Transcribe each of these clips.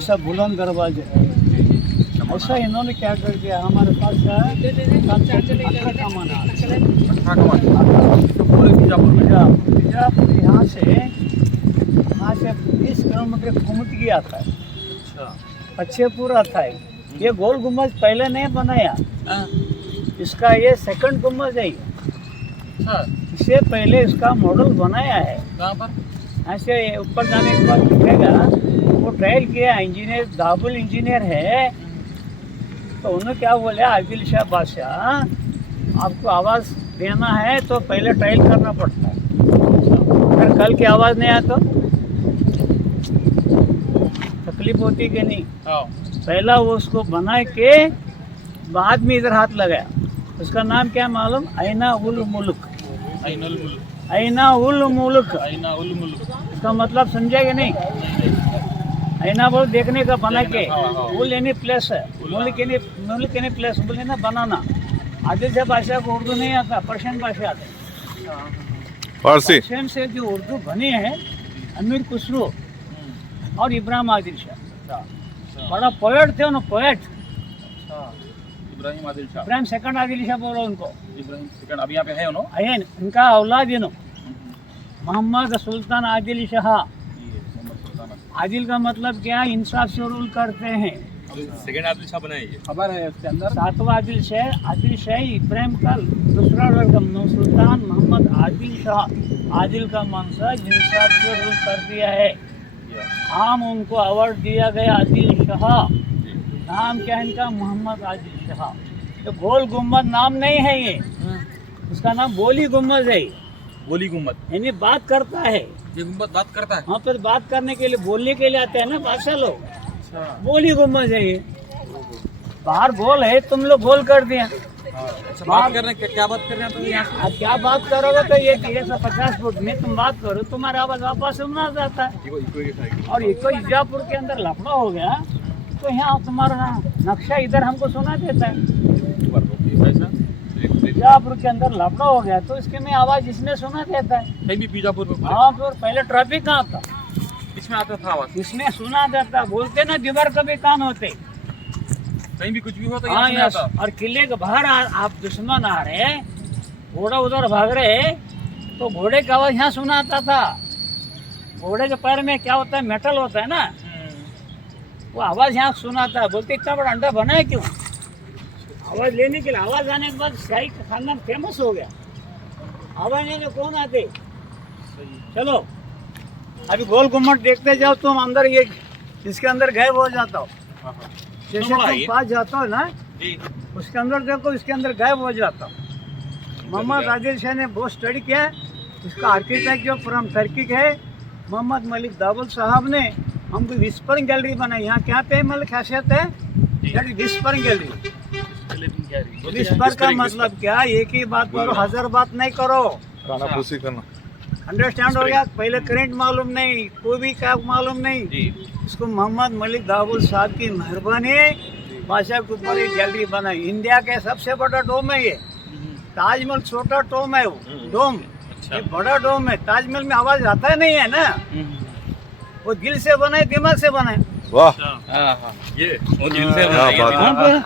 ऐसा बुलंद दरवाजे है। ऐसा इन्होंने क्या कर दिया, हमारे पास अठारह कमान तो पूरे बीजापुर बीजापुर यहाँ से 20 किलोमीटर घूमती आता है, अच्छा अच्छेपुर आता है। ये गोल गुम्बद पहले नहीं बनाया, इसका ये सेकंड गुम्बद है। अच्छा इससे पहले इसका मॉडल बनाया है। कहाँ पर ऐसे ऊपर जाने के बाद दिखेगा, वो ट्रायल किया, इंजीनियर दाबुल इंजीनियर है। तो उन्होंने क्या बोले, आदिल शाह बादशाह आपको आवाज़ देना है तो पहले ट्रायल करना पड़ता है, अगर कल की आवाज़ नहीं आया तो तकलीफ होती कि नहीं। हाँ पहला वो उसको बना के बाद में इधर हाथ लगाया। उसका नाम क्या मालूम, ऐना उल मुल्क। आइनल मुल्क ऐना उल मुल्क, आइना उल मुल्क इसका मतलब समझे कि नहीं। ऐना बोल देखने का, बना के। उल यानी प्लेस है, मुल्क यानी प्लेस, बोल ना बनाना। आदिल शाह बादशाह को उर्दू नहीं आता, पर्शियन भाषा आता है। फारसी पर्शियन से जो उर्दू बनी है, अमीर खुसरो और इब्राहिम आदिल शाह, बड़ा पोएट थे ना, पोएट। इब्राहिम आदिल शाह इब्राहिम सेकंड आदिल शाह बोलो उनको। इब्राहिम सेकंड अभी यहाँ पे है उन्होंने अयन इनका औलाद इनो मोहम्मद सुल्तान आदिल शाह। आदिल का मतलब क्या, इंसाफ से रूल करते हैं। सेकंड आदिल शाह बनाए ये खबर है इसके अंदर। सातवां आदिल शाह इब्राहिम का दूसरा लड़का सुल्तान मोहम्मद आदिल शाह। आदिल का मनसब इंसाफ से रूल कर दिया है। हम उनको अवार्ड दिया गया आदिल शाह। नाम क्या है इनका, मोहम्मद आदिल शाह। तो गोल गुम्बद नाम नहीं है ये, उसका नाम बोली गुम्बद है। गोली गुम्बद यानी बात करता है। ये गुम्बद बात करता है। हाँ, फिर बात करने के लिए, बोलने के लिए आते हैं ना बादशाह लोग। अच्छा बोली गुम्बद है ये। बाहर गोल है, तुम लोग गोल कर दिया। अच्छा बात कर रहे हैं, क्या बात कर रहे हैं तुम यहाँ से? अब क्या बात करोगे तो ये 50 फुट में तुम बात करो, तुम्हारा आवाज वापस सुनना जाता है। और एक तो इजापुर के अंदर लफड़ा हो गया, तो यहाँ तुम्हारा नक्शा इधर हमको सुना देता है। बीजापुर के अंदर लफड़ा हो गया तो इसके में आवाज इसमें सुना देता है। कहीं भी बीजापुर में पूरे? हाँ, फिर पहले ट्रैफिक कहाँ था, इसमें आता था आवाज, इसमें सुना देता। बोलते ना दिवर कभी कान होते। कहीं भी कुछ भी हो तो हाँ, यहाँ यस। आता। और किले के बाहर आप दुश्मन आ रहे, घोड़ा उधर भाग रहे, तो घोड़े की आवाज यहाँ सुनाता था। घोड़े के पैर में क्या होता है, मेटल होता है ना, वो आवाज यहाँ सुनाता है। बोलते इतना बड़ा अंडा बना है क्यों, आवाज लेने के लिए। आवाज आने के बाद शाही का खानदान फेमस हो गया। आवाज लेने कौन आते। चलो अभी गोल गुम्बद देखते जाओ तुम, अंदर ये इसके अंदर गायब हो जाता हो। जैसे तुम पास जाता हो ना, जी उसके अंदर देखो, इसके अंदर गायब हो जाता हो। मोहम्मद आदिल शाह ने बहुत स्टडी किया है। इसका आर्किटेक्ट जो फ्रॉम टर्की है, मोहम्मद मलिक दाबुल साहब ने हमको विस्परिंग गैलरी बनाई। यहाँ क्या पे मल खासियत है, विस्परिंग गैलरी। विस्पर का मतलब क्या, एक ही बात करो, 1000 बात नहीं करो। कानाफूसी करना। अंडरस्टैंड हो गया। पहले करंट मालूम नहीं, कोई भी क्या मालूम नहीं। जी इसको मोहम्मद मलिक दाबुल साहब की मेहरबानी, बादशाह के ऊपर एक गैलरी बनाई। इंडिया के सबसे बड़ा डोम है ये। ताजमहल छोटा डोम है, वो डोम, ये बड़ा डोम है। ताजमहल में आवाज आता नहीं है ना, वो दिल से बनाए, दिमाग से बनाए। वाह, ये वो दिल से क्या बात है। हाँ,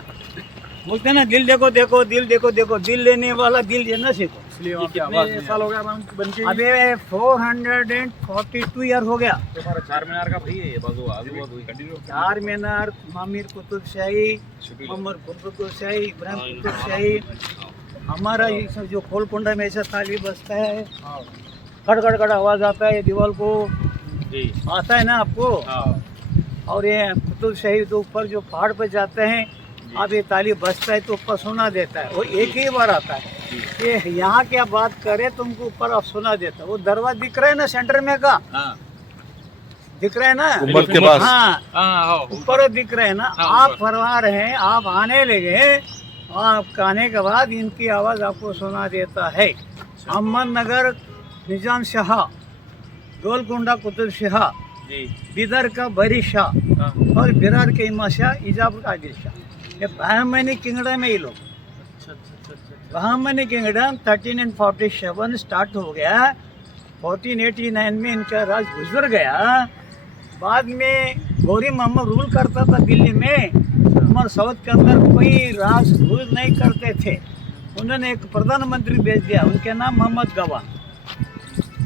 बोलते ना दिल देखो देखो, दिल देखो देखो, दिल लेने वाला दिल लेना सीखो। कितने साल हो गया बन के? अबे 442 ईयर हो गया। हमारा चार मीनार का भाई है ये, बाजू आजू कंटिन्यू। चार मीनार, मामिर कुतुब शाही, उमर कुतुब शाही, इब्राहिम कुतुब शाही। हमारा ये सब जो खोलकुंडा में ऐसा ताली बजता है, खड़ खड़ आवाज आता है दीवार को, जी आता है ना आपको। हाँ और ये कुतुब शाही तो ऊपर जो पहाड़ पे जाते हैं, अब ये ताली बजता है तो ऊपर सुना देता है। वो एक ही बार आता है। ये यहाँ क्या बात करे तुमको ऊपर अब सुना देता है। वो दरवाजा दिख रहा है ना सेंटर में का, हाँ दिख रहा है ना गुम्बद के पास। हाँ, हाँ ऊपर दिख रहे हैं ना। हाँ, आप ऊपर। फरवा रहे हैं, आप आने लगे, आप आने के बाद इनकी आवाज आपको सुना देता है। अहमदनगर निजाम शाह, गोलकुंडा कुतुब शाह, जी बिदर का बरी शाह हाँ और बिरार के इमा शाह, इजापुर का आदिल शाह। ये बहमनी किंगडम है ये लोग। बहमनी किंगडम 1347 स्टार्ट हो गया। 1489 में इनका राज गुजर गया। बाद में गौरी मोहम्मद रूल करता था दिल्ली में, हमारे साउथ के अंदर कोई राज रूल नहीं करते थे। उन्होंने एक प्रधानमंत्री भेज दिया, उनके नाम मोहम्मद गवान।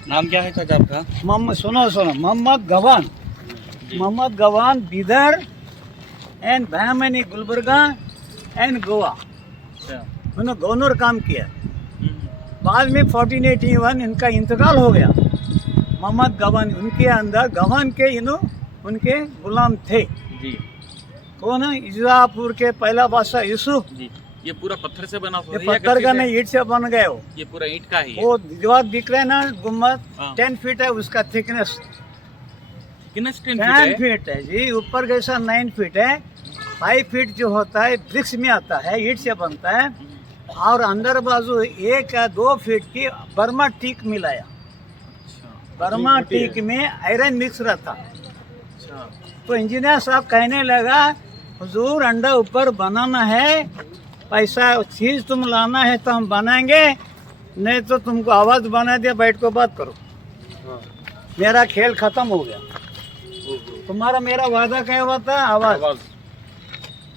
नाम क्या है चाचा आपका? मोहम्मद सुनो मोहम्मद गवान। मोहम्मद गवान बिदर एंड बहमनी गुलबर्गा एंड गोवा, उन्होंने गवर्नर काम किया। बाद में 1481 इनका इंतकाल हो गया। मोहम्मद गवान उनके अंदर गवान के उनके गुलाम थे। जी कौन है? इजापुर के पहला बादशाह यूसुफ। जी। ये पूरा पत्थर से बना हुआ ये है या पत्थर गत्ते का से? नहीं, ईंट से बन गए हो। ये पूरा ईंट का ही है। वो जो दिख रहे हैं ना गुम्बद, हाँ। 10 फीट है उसका थिकनेस। कितने 10 फीट है जी, ऊपर कैसा 9 फीट है। 5 फीट जो होता है ब्रिक्स में आता है, ईंट से बनता है। और अंदर बाजू 1 या 2 फीट की बर्मा टीक मिलाया। बर्मा टीक में आयरन मिक्स रहता। तो इंजीनियर साहब कहने लगा, हुजूर अंडा ऊपर बनाना है, पैसा चीज तुम लाना है तो हम बनाएंगे, नहीं तो तुमको आवाज बना दिया, बैठ को बात करो। मेरा खेल खत्म हो गया। तुम्हारा मेरा वादा क्या हुआ था? आवाज।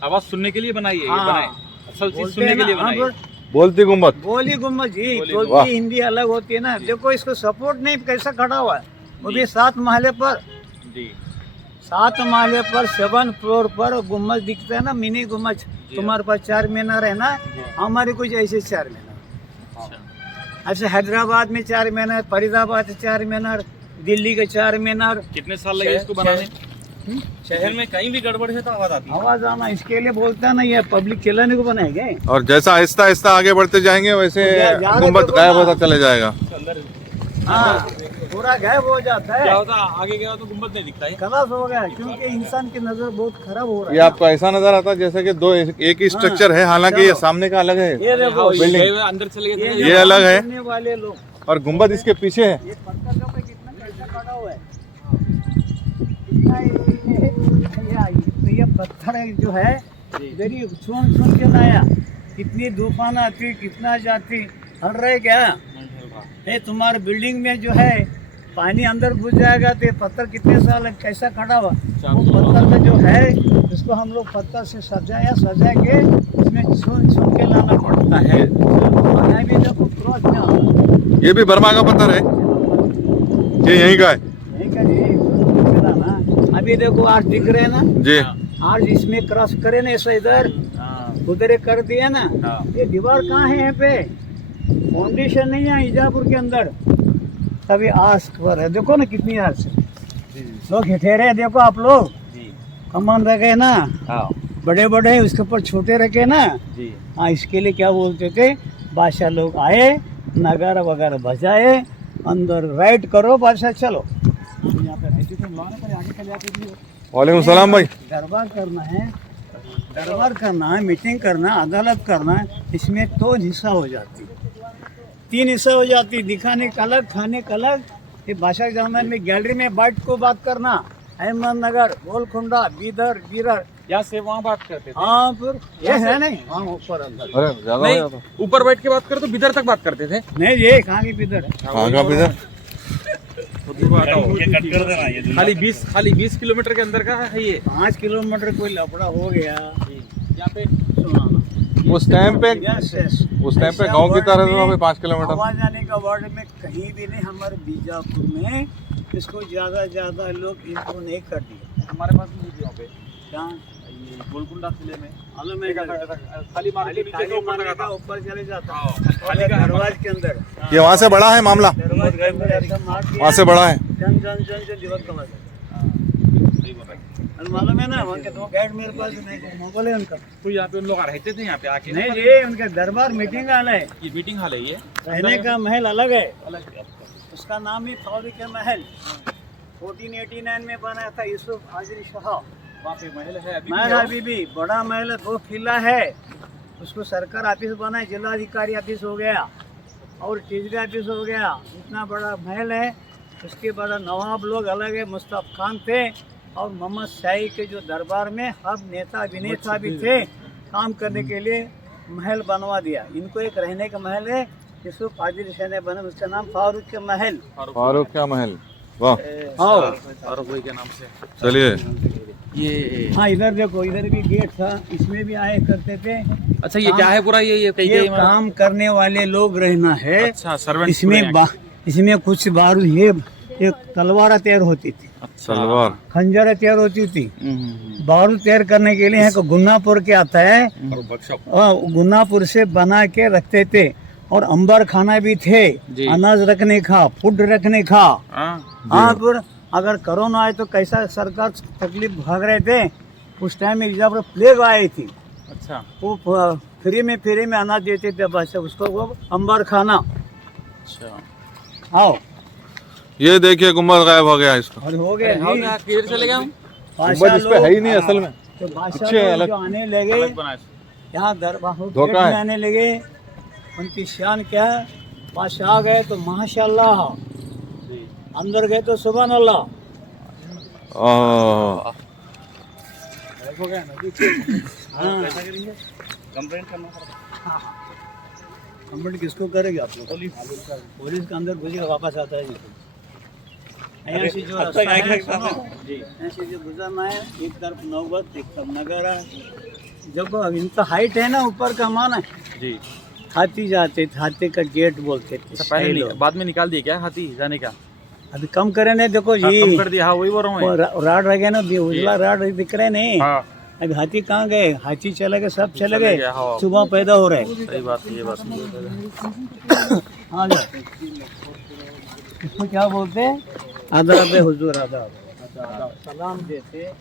आवाज सुनने के लिए बनाई है, ये हाँ। बनाए असल चीज बोलते सुनने हैं के लिए ना, बनाई हाँ, है। बोलती गुम्बद। बोली गुम्बद जी, बोली तो वाह। हिंदी अलग होती है ना। देखो इसको सपोर्ट नहीं, कैसा खड़ा हुआ है, वो भी 7 महले पर। जी 7 महले पर 7 फ्लोर पर गुम्बद दिखता है ना, मिनी गुम्बद। तुम्हारे पास 4 मीनार है ना, हमारे कुछ ऐसे 4 मीनार। अच्छा, हैदराबाद में 4 मीनार, फरीदाबाद में 4 मीनार, दिल्ली के 4 मीनार। कितने साल लगे इसको बनाने? शहर में कहीं भी गड़बड़ है तो आवाज आती है। आवाज आना इसके लिए बोलता है ना, ये पब्लिक चिल्लाने को बनाएंगे। और जैसा आहिस्ता आहिस्ता आगे बढ़ते जाएंगे वैसे ज्यादा गुम्बद देखो गायब ना। होता चले जाएगा। अंदर हाँ, पूरा गायब हो जाता क्या है, होता है, आगे गया तो गुम्बद नहीं दिखता है। खलास हो गया। क्योंकि इंसान की नजर बहुत खराब हो रहा ये है। आपको ऐसा नजर आता है जैसे कि दो एक ही स्ट्रक्चर है, हालांकि ये चलो। सामने का अलग है, ये देखो, बिल्डिंग। ये अंदर चले गए ये अलग है। करने वाले लोग, और गुम्बद इसके पीछे है। ये पत्थर का पे कितना कैसा खड़ा हुआ है, कितना ये पत्थर है जो है, इधर ही सुन के लाया। कितनी तूफान आती, कितना जाती, हर रहे क्या। ये तुम्हारे बिल्डिंग में जो है पानी अंदर घुस जाएगा तो ये पत्थर कितने साल कैसा खड़ा हुआ। वो पत्थर का जो है इसको हम लोग पत्थर से सजा के इसमें सुन के लाना पड़ता है। यहाँ भी देखो क्रॉस में आता है। ये भी बर्मा का पत्थर है, ये यहीं का है नहीं करिए चला ना। अभी देखो आज दिख रहे हैं ना जी। आज, इसमें क्रॉस करे ना, ऐसा इधर उधर कर दिया ना। ये दीवार कहाँ है? यहाँ पे फाउंडेशन नहीं है इजापुर के अंदर, तभी आस पर है। देखो ना कितनी आस है, लोग ठहरे हैं। देखो आप लोग कमान रखे ना, बड़े बड़े, उसके ऊपर छोटे रखे ना। हाँ, इसके लिए क्या बोलते थे, बादशाह लोग आए, नगारा वगैरह बजाए, अंदर राइड करो, बादशाह चलो। यहाँ पे रहते थे, आगे चले जाते थे। वालेकुम सलाम भाई। दरबार करना है, दरबार करना है, मीटिंग करना, अदालत करना है, इसमें 2 हिस्सा हो जाती, 3 हिस्सा हो जाती। दिखाने का अलग, खाने का अलग। ये बादशाह के ज़माने में गैलरी में बैठ को बात करना, अहमदनगर, गोलकुंडा, बीदर, बीरर, यहाँ से वहाँ बात करते थे। हाँ फिर ये है नहीं, हाँ ऊपर अंदर अरे ज्यादा हो नहीं, जाता। ऊपर बैठ के बात करो तो बिदर तक बात करते थे। नहीं, ये कहाँ की बीदर है। कहाँ का इधर? खाली 20 किलोमीटर के अंदर का है ये। 5 किलोमीटर कोई लफड़ा हो गया, यहाँ पे सुनाना। उस टाइम पे यस यस, उस टाइम पे ऐसा गांव की वर्ड तरह में था, 5 किलोमीटर। आवाज आने का वर्ड में कहीं भी नहीं। हमारे बीजापुर में इसको ज्यादा लोग इनको नहीं कर दिए। हमारे पास भी यहाँ पे क्या ये गोलकुंडा किले में मालूम है? खाली मार के नीचे खाली से ऊपर मारने लगा का था। ऊपर चले जाता हाँ, और खाली का दरवाजे के अंदर, ये वहाँ से बड़ा है मामला, दरवाजे के अंदर ऐसा मार दिया, वहाँ से बड़ा है। जन जन जन से दिवस कमा जाता। सही बोल रहे हैं। और मालूम है ना, वहाँ के 2 गाइड मेरे पास नहीं, मोबाइल है उनका। तो यहाँ पे उन लोग रहते थे यहाँ पे आके। नहीं, ये उनके दरबार मीटिंग आना है, ये मीटिंग हॉल है ये। रहने का महल अलग है। अलग है। उसका नाम ही फारूक के महल, 1489 में बना था यूसुफ आदिल शाह। वहाँ पे महल है अभी भी महल है। अभी भी बड़ा महल है, 2 किला है। उसको सरकार ऑफिस बना है, जिलाधिकारी ऑफिस हो गया और टीजरी ऑफिस हो गया। इतना बड़ा महल है। उसके बड़ा नवाब लोग अलग है, मुस्तफ़ा खान थे और मोहम्मद शाही के जो दरबार में हब नेता अभिनेता भी थे, काम करने के लिए महल बनवा दिया। इनको एक रहने का महल है, यूसुफ आदिल शाह ने बना, उसका नाम फारूक के महल। फारूक का महल। वाह आओ। और कोई के नाम से चलिए ये हाँ इधर देखो, इधर भी गेट था, इसमें भी आए करते थे। अच्छा ये क्या है पूरा ये कई ये काम करने वाले लोग रहना है। अच्छा सर्वेंट इसमें कुछ बारूद, ये एक तलवार तैयार होती थी, सलवार खंजर तैयार होती थी। बारूद तैयार करने के लिए है को गुन्नापुर के आता है, गुन्नापुर से बना के रखते थे। और अंबर खाना भी थे, जी। अनाज रखने का, फूड रखने का। हाँ, फिर अगर कोरोना आए तो कैसा सरकार तकलीफ भाग रहे थे उस टाइम में, जब प्लेग आई थी अच्छा वो फ्री में अनाज देते थे बस, उसको वो अंबर खाना। अच्छा आओ, ये देखिए गुम्बद गायब हो गया इसका। और हो गया जी। किधर चले गए हम गुम्बद इस पे है ही नहीं असल में। तो बादशाह पीछे लोग अलग- जो आने लगे अलग बनाए यहाँ दरबार धोखा में है। आने लगे, उनकी शान क्या है, बादशाह आ गए तो माशाल्लाह, अंदर गए तो सुभान अल्लाह। ओह, हाँ, कंप्लेंट करना पड़ता कंप्लेंट किसको करेंगे आप लोग? पुलिस के अंदर घुसेगा, वापस आता है। यहाँ से जो रास्ता है, सुनो, यहाँ से जो गुजरना है, एक तरफ नौबत, एक तरफ नगरा। जब इनका हाइट है ना ऊपर का मान है, जी। हाथी जाते थे, हाथी का गेट बोलते थे। अच्छा पहले नहीं, बाद में निकाल दिए क्या हाथी जाने का? अभी कम करे नहीं, देखो हाँ, जी कम कर दिया। हाँ वही बोल रहा हूँ मैं। राड रह गया ना, उजला राड दिख रहे नहीं। हाँ अभी हाथी कहाँ गए? हाथी चले गए, सब चले चले गए, गए, हाँ। सुबह पैदा हो रहे। सही बात है ये बात। हाँ जी, इसको क्या बोलते हैं? आदाब हुजूर, आदाब। सलाम देते,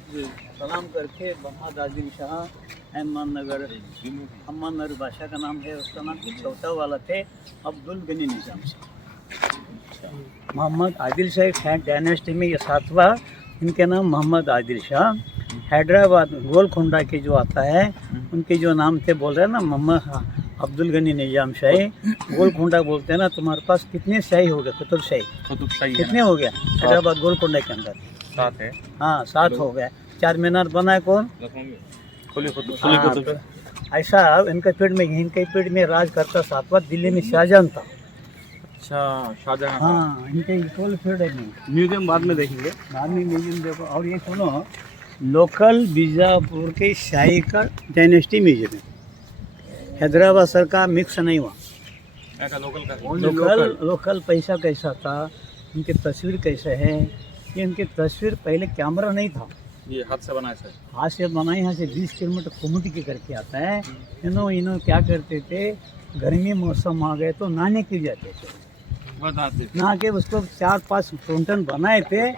सलाम करके मोहम्मद आदिल शाह अहमद नगर बादशाह का नाम है, उसका नाम चौथा वाला थे अब्दुल गनी निजाम शाह। मोहम्मद आदिल शाह डायनेस्टी में ये सातवां, इनके नाम मोहम्मद आदिल शाह। हैदराबाद गोलकोंडा के जो आता है, उनके जो नाम थे बोल रहे हैं ना, मोहम्मद अब्दुल गनी निजाम शाही। गोलकोंडा बोलते हैं ना। तुम्हारे पास कितने शाही हो गए? कुतुब शाही कितने हो गया हैदराबाद गोलकोंडा के अंदर? 7 है। हाँ 7 हो गया। 4 मीनार बनाए कौन? हाँ, ऐसा इनके पीढ़ में, इनके पीढ़ में राज करता सातवां दिल्ली में शाहजहां था। अच्छा शाहजहां। हाँ, इनके इक्वल फील्ड है। म्यूजियम बाद में देखेंगे। बाद में म्यूजियम देखो। और ये सुनो, लोकल बीजापुर के शाही का डायनेस्टी म्यूजियम है। हैदराबाद सरकार मिक्स नहीं हुआ। ऐसा लोकल का लोकल पैसा कैसा था, इनकी तस्वीर कैसे है। ये इनकी तस्वीर पहले कैमरा नहीं था, ये हाथ से बनाए सर। हाथ से बनाए। यहाँ से 20 किलोमीटर कुमुटी के करके आता है। इन्हों क्या करते थे, गर्मी मौसम आ गए तो नहाने के जाते थे, नहा के उसको 4-5 फाउंटेन बनाए थे।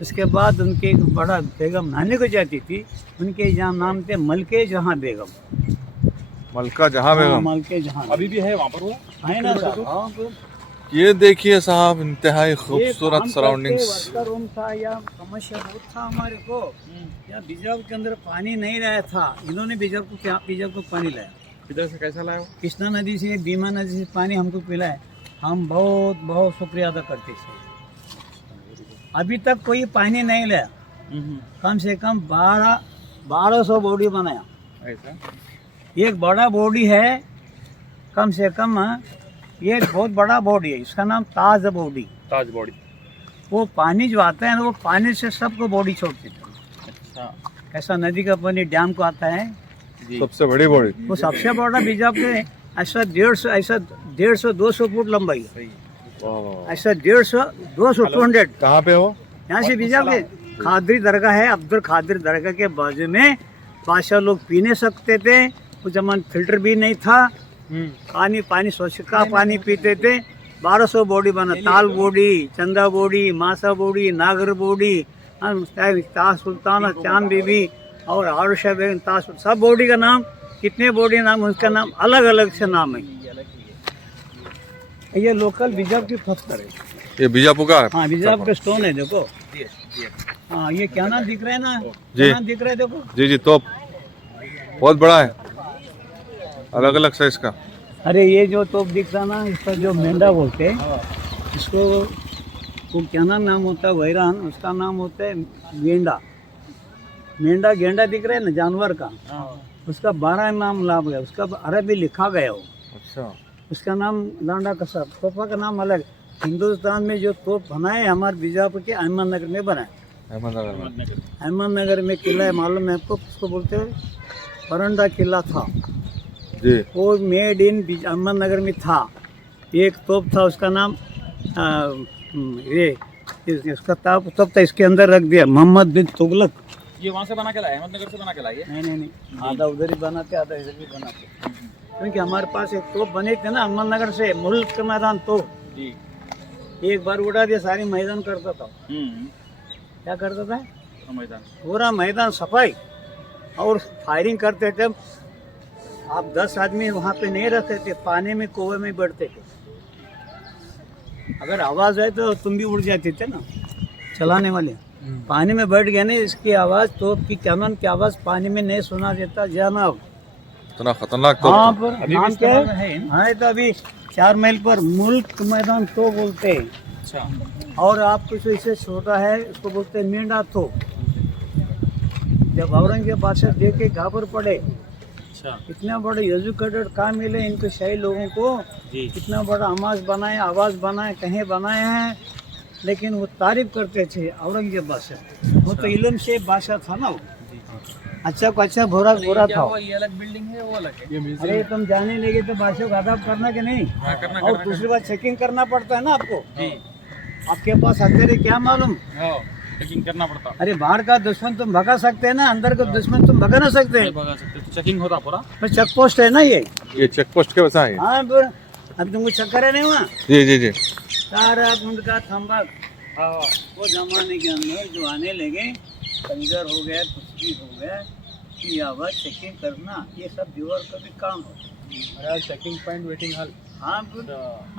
उसके बाद उनके एक बड़ा बेगम नहाने को जाती थी, उनके जहाँ नाम थे मलके जहाँ बेगम। मलका जहाँ बेगम। मलके जहाँ अभी भी है वहाँ पर वो है ना साहब। हाँ, तो ये देखिए साहब, इंतहाई ये खूबसूरत काम सराउंडिंग्स। करते वर्कर रूम था या समस्या बहुत था हमारे को। या बीजापुर के अंदर पानी नहीं रहा था, इन्होंने बीजापुर को पानी लाया। किधर से कैसा लाया? कृष्णा नदी से, भीमा नदी से पानी हमको पिलाया। हम बहुत बहुत शुक्रिया अदा करते थे। अभी तक कोई पानी नहीं लाया। कम से कम 1200 बॉडी बनाया। ऐसा एक बड़ा बॉडी है, कम से कम ये बहुत बड़ा बॉडी है, इसका नाम ताज बॉडी। ताज बॉडी। वो पानी जो आता है ना, वो पानी से सबको बॉडी छोड़ देता है। अच्छा ऐसा नदी का पानी डैम को आता है, जी। सबसे बड़ी बॉडी। वो सबसे बड़ा बीजापुर है। ऐसा 150-200 फुट लंबाई है। सही। वाह वाह। ऐसा 150-200 कहाँ पे हो? यहाँ से बीजापुर खादरी दरगाह है, अब्दुल खादर दरगाह के बाजू में। बादशाह लोग पी नहीं सकते थे, उस जमाने फिल्टर भी नहीं था। पानी स्वच्छ का पानी पीते थे। 1200 बॉडी बना, ताल बॉडी, चंदा बॉडी, मासा बॉडी, नागर बॉडी, ताज सुल्तान, चांद बीबी और आरुषा बेगम, ताज, सब बॉडी का नाम, कितने बॉडी नाम, उसका नाम अलग अलग से नाम है। ये लोकल बीजापुर की पत्थर है। ये बीजापुर का है? हाँ, बीजापुर का स्टोन है, देखो। हाँ, ये क्या नाम दिख रहा है ना, जी। क्या नाम दिख रहा है, देखो। जी जी, तोप बहुत बड़ा है, अलग अलग साइज का। अरे ये जो तोप दिख रहा ना, इसका जो मेंढा बोलते हैं, इसको वो क्या नाम होता है, वैरान, उसका नाम होता है गेंडा। गेंडा दिख रहा है ना जानवर का, उसका 12 नाम लाभ गया, उसका अरबी लिखा गया हो। अच्छा। उसका नाम लांडा कसब, तोपा का नाम अलग। हिंदुस्तान में जो तोप बना है हमारे बीजापुर के अहमदनगर में बना है। अहमदनगर में। अहमदनगर में किला है, मालूम है आपको, उसको बोलते हैं परंडा किला था। जी। वो मेड इन अहमदनगर में था। एक तोप था, उसका नाम इसका तोप था, इसके अंदर रख दिया मोहम्मद बिन तुगलक। ये वहाँ से बना के लाए, अहमदनगर से बना के लाए? नहीं, आधा उधर ही बनाते, आधा इधर भी बनाते, क्योंकि हमारे पास एक तोप बने थे ना अहमदनगर से, मुल्क का मैदान तोप। जी। एक बार उड़ा दिया, सारी मैदान करता था। क्या करता था? मैदान, पूरा मैदान सफाई और फायरिंग करते थे। आप 10 आदमी वहाँ पे नहीं रखते थे, पानी में कुएं में बैठते थे। अगर आवाज आए तो तुम भी उड़ जाते थे ना, चलाने वाले। पानी में बैठ गए ना, इसकी आवाज, तोप की कैनन की आवाज पानी में नहीं सुना देता जनाब। इतना खतरनाक तोप हाँ, था। पर नाम क्या है? हाँ, तो अभी 4 मील पर मुल्क मैदान तो बोलते हैं। अच्छा। और आप कुछ इससे छोटा है, उसको बोलते हैं मेंढा तो। जब औरंगजेब से देख के घाबर पड़े, अच्छा। इतना बड़े एजुकेटेड कहाँ मिले इनको शाही लोगों को, जी। इतना बड़ा आवाज बनाए कहीं बनाए हैं, लेकिन वो तारीफ करते थे औरंगजेब बादशाह। वो तो इल्म से बादशाह था ना, वो अच्छा को अच्छा बुरा बुरा था। ये अलग बिल्डिंग है, वो अलग है। अरे तुम जाने लगे तो बादशाह को अदाब करना कि नहीं? करना, और दूसरी बात चेकिंग करना पड़ता है ना आपको। जी। आपके पास हथियार है क्या मालूम? चेकिंग करना पड़ता। अरे बाहर का दुश्मन तुम भगा सकते हैं ना, अंदर का दुश्मन तुम भगा ना सकते। नहीं भगा सकते, तो चेकिंग होता पूरा। चेक पोस्ट है ना ये। चेक पोस्ट के वैसा है। हाँ, फिर अब तुमको चक्कर है नहीं हुआ? जी जी जी। सारा उनका थम्बा वो जमाने के अंदर जो आने लगे, कंजर हो गया, कुछ भी हो गया, की आवाज चेकिंग करना, ये सब दीवार का भी काम हो। Checking point, waiting hall. हाँ,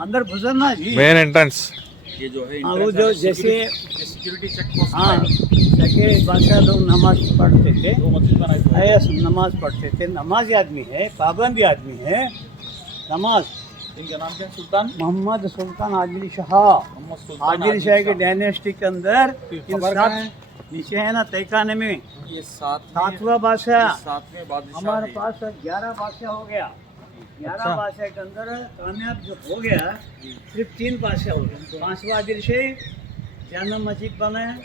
अंदर गुजरना जी। Main entrance. ये जो है हाँ, वो जो जैसे सिक्योरिटी चेक पोस्ट। हाँ, सके बादशाह लोग नमाज पढ़ते थे, वो मस्जिद बनाई हुई है। ऐसा नमाज पढ़ते थे। नमाजी आदमी है, पाबंदी आदमी है। नमाज इनका नाम क्या है? सुल्तान मोहम्मद सुल्तान आदिल शाह। मोहम्मद सुल्तान आदिल शाह की डायनेस्टी के अंदर खबर कहाँ है? नीचे है ना तैखाने में, ये 7वां बादशाह। 7वें बादशाह हमारे है। पास 11 बादशाह हो गया। 11 बादशाह के अंदर कामयाब जो हो गया, सिर्फ 3 बादशाह हो गए। 5वां आदिल शाह जामा मस्जिद बनाया,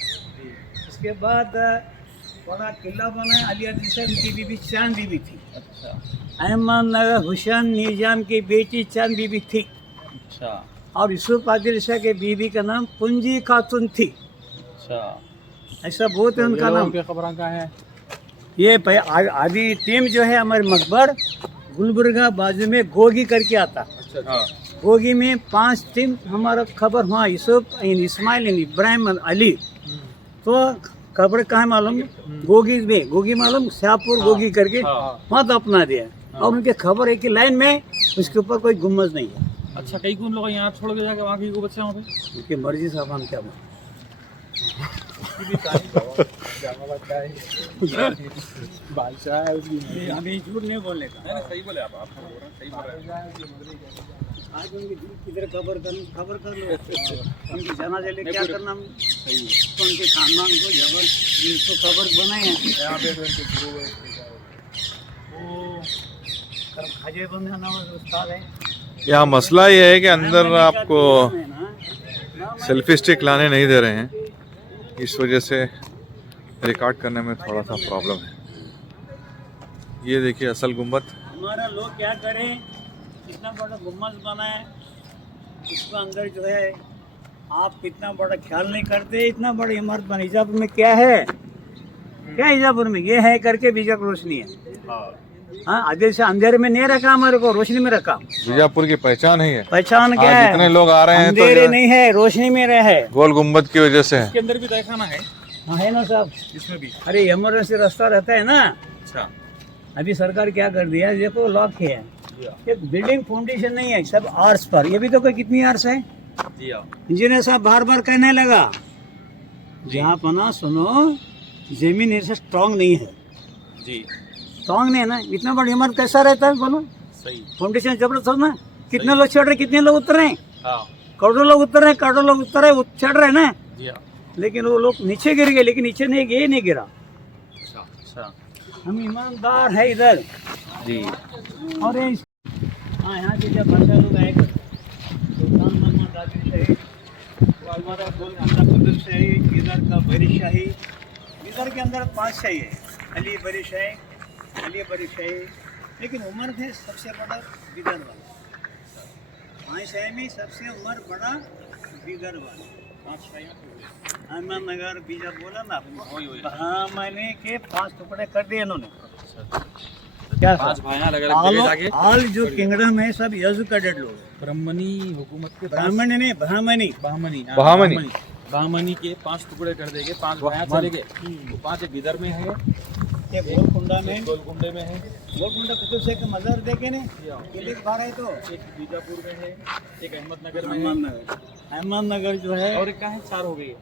इसके बाद बड़ा किला बनाया। अली आदिल शाह की बीबी चांद बीबी थी। अच्छा। अहमदनगर हुसैन निजाम की बेटी चांद बीबी थी। अच्छा। और यूसुफ आदिल शाह के बीबी का नाम पुंजी खातून थी। अच्छा। ऐसा बहुत है उनका नाम। खबर का है ये आदि टीम जो है हमारे मकबर गुलबर्गा बाजू में गोगी करके आता। अच्छा। गोगी में 5 टीम हमारा खबर वहाँ यूसुफ इस्माइल इब्राहिम अली। तो खबर कहाँ मालूम? गोगी में, गोगी मालूम, शाहपुर गोगी करके वहाँ तो अपना दिया। और उनके खबर है कि लाइन में उसके ऊपर कोई गुम्बद नहीं है। अच्छा, कई कौन लोग यहाँ छोड़ के जाके वहाँ की को बच्चे वहाँ पे? उनकी मर्जी साहब, हम क्या बोलें। बादशाह है उसकी। अभी झूठ नहीं बोलने का। नहीं, सही बोले आप सही बोल रहे हैं। आज उनकी किधर खबर कर लो, उनकी जनाजे ले क्या करना, तो उनके खानदान को जबर जिनको खबर बनाए हैं। यहाँ पे उनके गुरु है। वो खजे बंद नाम उस्ताद है। यहाँ मसला ये है कि अंदर आपको सेल्फी स्टिक लाने नहीं दे रहे हैं, इस वजह से रिकॉर्ड करने में थोड़ा सा प्रॉब्लम है। ये देखिए असल गुम्बद। हमारा लोग क्या करें, कितना बड़ा गुम्बद बनाए, उसके अंदर जो है आप कितना बड़ा ख्याल नहीं करते। इतना बड़ा इमारत बना, हिजापुर में क्या है? क्या हिजापुर में ये है करके बीजापुर रोशनी है। हाँ, आधे से अंधेरे में नहीं रखा, हमारे को रोशनी में रखा। बीजापुर की पहचान ही है। पहचान क्या है? जितने लोग आ रहे हैं तो अंधेरे नहीं है, रोशनी में रहे। गोल गुम्बद की वजह से है। इसके अंदर भी तहखाना है। हाँ, है ना साहब, इसमें भी। अरे इमरजेंसी रास्ता रहता है ना। अच्छा। अभी सरकार क्या कर दिया, देखो लॉक है, ये बिल्डिंग फाउंडेशन नहीं है, सब आर्स पर। ये भी तो कोई कितनी आर्स है। इंजीनियर साहब बार बार कहने लगा, जहाँ पना सुनो, जमीन ऐसे स्ट्रॉन्ग नहीं है जी। स्ट्रॉन्ग नहीं है ना, इतना बड़ा इमारत कैसा रहता है बोलो? सही। फाउंडेशन जबरदस्त हो ना। कितने लोग चढ़ रहे, कितने लोग उतर रहे हैं? हाँ। करोड़ों लोग उतर रहे हैं, करोड़ों लोग उतर रहे, चढ़ रहे हैं ना। जी हाँ। लेकिन वो लोग नीचे गिर गए, लेकिन नीचे नहीं गए, नहीं गिरा। अच्छा। हम ईमानदार है इधर जी। और हाँ, यहाँ से जब भाषा लोग आएगा, सुल्तान मोहम्मद आदिल है वो हमारा गोलकुंडा कुतुब शाही, इधर का बड़ी शाही, इधर के अंदर 5 शाही है, अली बड़ी शाही, अली बड़ी शाही, लेकिन उम्र में सबसे बड़ा बिदर वाला। 5 शाही में सबसे उम्र बड़ा बिदर वाला। 5 शाही अहमदनगर बीजा बोला ना आपको, बहामनी के 5 टुकड़े कर दिए इन्होंने। क्या 5 भाई अलग अलग जगह जाके ऑल जो किंगडम है सब एजुकेटेड लोग हैं। ब्राह्मणी हुकूमत के ब्राह्मण नहीं, ब्राह्मणी बाहमनी बाहमनी। बाहमनी के 5 टुकड़े कर देंगे, 5 भाया चले गए, तो 5 एक बिदर में है, एक गोलकुंडा में, गोलकुंडे में है, गोलकुंडा कुतुब से का मज़ार देखे नहीं, किले के बाहर है तो एक बीजापुर में है, एक अहमदनगर में है, अहमदनगर, अहमदनगर जो है और एक कहाँ है, 4 हो गई है,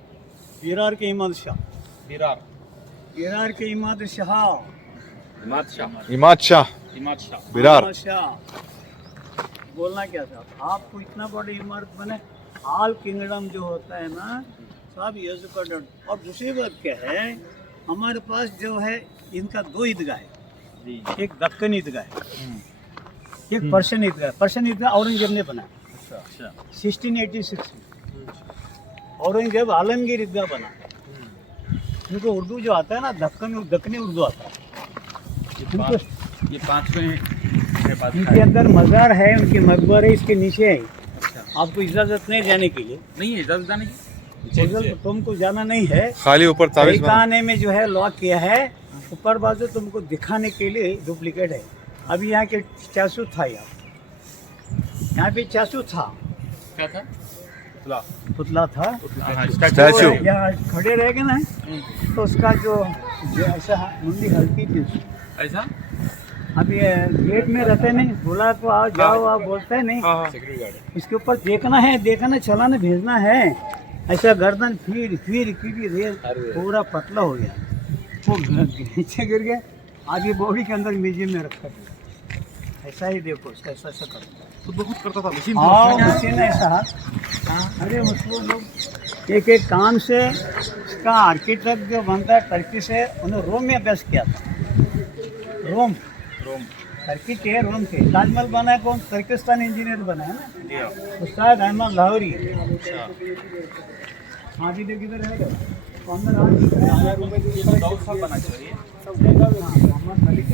विरार के इमाद शाह, विरार, विरार के इमाद शाह, इमाद शाह, इमाद शाह इमाद शाह, विरार। इमाद शाह। बोलना क्या था आपको, इतना बड़ी इमारत बने, ऑल किंगडम जो होता है ना सब एजुकेटेड। और दूसरी बात क्या है, हमारे पास जो है इनका 2 ईदगाह है, जी, एक दक्कन ईदगाह है, एक पर्शियन ईदगाह। पर्शियन ईदगाह औरंगजेब ने बनाया अच्छा, 1686 में, औरंगजेब आलमगीर ईदगाह बना। उनको उर्दू जो आता है ना दक्कनी उर्दू आता है। उनको ये 5 में है, इनके अंदर मज़ार है, उनके मकबरे इसके नीचे है। अच्छा, आपको इजाज़त नहीं जाने के लिए, नहीं है इजाजत जाने की, इजाज़त तुमको जाना नहीं है। खाली ऊपर ताबीज बना। खाने में जो है लॉक किया है, ऊपर बाजू तुमको दिखाने के लिए डुप्लीकेट है। अभी यहाँ के चासू था, यहाँ पे चासू था, क्या था, पुतला था, स्टैचू। तो यहाँ खड़े रह गए ना, तो उसका जो ऐसा मुंडी हल्की थी उसकी। ऐसा अभी गेट में रहते नहीं, बोला तो आओ जाओ, आप बोलते नहीं, सिक्योरिटी गार्ड, इसके ऊपर देखना चलाना भेजना है। ऐसा गर्दन फिर पूरा पतला हो गया, वो नीचे गिर गया, आगे बॉडी के अंदर म्यूजियम में रखा गया। ऐसा ही देखो, ऐसा करता तो बहुत करता था मशीन, मशीन ऐसा। अरे उसको लोग एक एक काम से, इसका आर्किटेक्ट जो बनता है टर्की से, उन्होंने रोम में अभ्यास किया था। रोम टर्की के, रोम के ताजमहल बना है कौन, टर्किस्तान इंजीनियर बना है ना, उस्ताद अहमद लाहौरी। हाँ जी, देखिए इधर है मोहम्मद मलिक